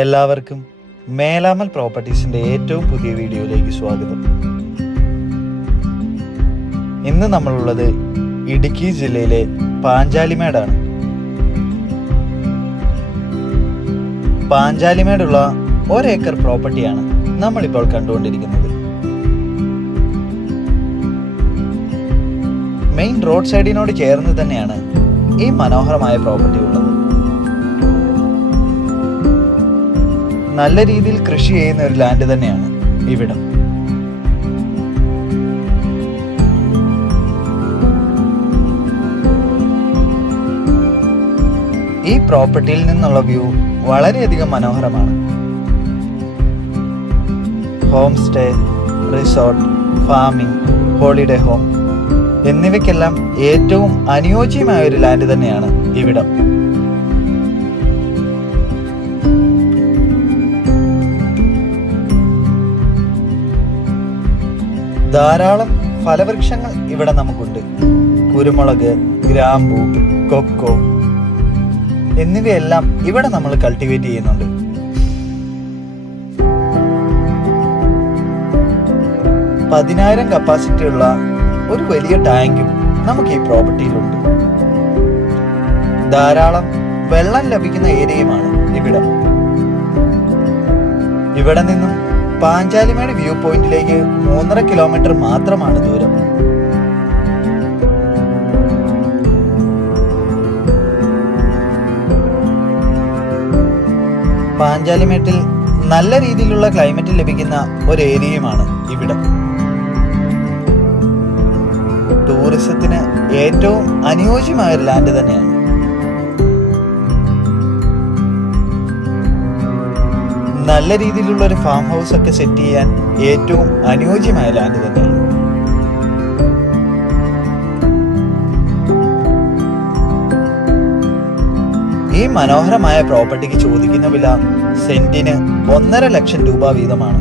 എല്ലാവർക്കും മേലാമൽ പ്രോപ്പർട്ടീസിന്റെ ഏറ്റവും പുതിയ വീഡിയോയിലേക്ക് സ്വാഗതം. ഇന്ന് നമ്മളുള്ളത് ഇടുക്കി ജില്ലയിലെ പാഞ്ചാലിമേടാണ്. പാഞ്ചാലിമേടുള്ള 1 ഏക്കർ പ്രോപ്പർട്ടിയാണ് നമ്മളിപ്പോൾ കണ്ടുകൊണ്ടിരിക്കുന്നത്. മെയിൻ റോഡ് സൈഡിനോട് ചേർന്ന് തന്നെയാണ് ഈ മനോഹരമായ പ്രോപ്പർട്ടി ഉള്ളത്. നല്ല രീതിയിൽ കൃഷി ചെയ്യുന്ന ഒരു ലാൻഡ് തന്നെയാണ് ഇവിടം. ഈ പ്രോപ്പർട്ടിയിൽ നിന്നുള്ള വ്യൂ വളരെയധികം മനോഹരമാണ്. Home stay, resort, farming, holiday home എന്നിവയ്ക്കെല്ലാം ഏറ്റവും അനുയോജ്യമായ ഒരു ലാൻഡ് തന്നെയാണ് ഇവിടം. ധാരാളം ഫലവൃക്ഷങ്ങൾ ഇവിടെ നമുക്കുണ്ട്. കുരുമുളക്, ഗ്രാമ്പു, കൊക്കോ എന്നിവയെല്ലാം ഇവിടെ നമ്മൾ കൾട്ടിവേറ്റ് ചെയ്യുന്നുണ്ട്. പതിനായിരം കപ്പാസിറ്റി ഉള്ള ഒരു വലിയ ടാങ്കും നമുക്ക് ഈ പ്രോപ്പർട്ടിയിലുണ്ട്. ധാരാളം വെള്ളം ലഭിക്കുന്ന ഏരിയയുമാണ് ഇവിടം. ഇവിടെ നിന്നും പാഞ്ചാലിമേട് വ്യൂ പോയിന്റിലേക്ക് 3.5 കിലോമീറ്റർ മാത്രമാണ് ദൂരം. പാഞ്ചാലിമേട്ടിൽ നല്ല രീതിയിലുള്ള ക്ലൈമറ്റ് ലഭിക്കുന്ന ഒരു ഏരിയയുമാണ് ഇവിടെ. ടൂറിസത്തിന് ഏറ്റവും അനുയോജ്യമായ ഒരു ലാൻഡ് തന്നെയാണ്. നല്ല രീതിയിലുള്ള ഒരു ഫാം ഹൗസ് ഒക്കെ സെറ്റ് ചെയ്യാൻ ഏറ്റവും അനുയോജ്യമായ ലാൻഡ് തന്നെയാണ്. ഈ മനോഹരമായ പ്രോപ്പർട്ടിക്ക് ചോദിക്കുന്ന വില സെന്റിന് 1.5 ലക്ഷം രൂപ വീതമാണ്.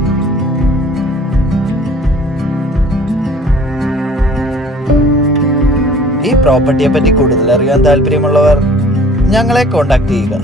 ഈ പ്രോപ്പർട്ടിയെ പറ്റി കൂടുതൽ അറിയാൻ താല്പര്യമുള്ളവർ ഞങ്ങളെ കോൺടാക്ട് ചെയ്യുക.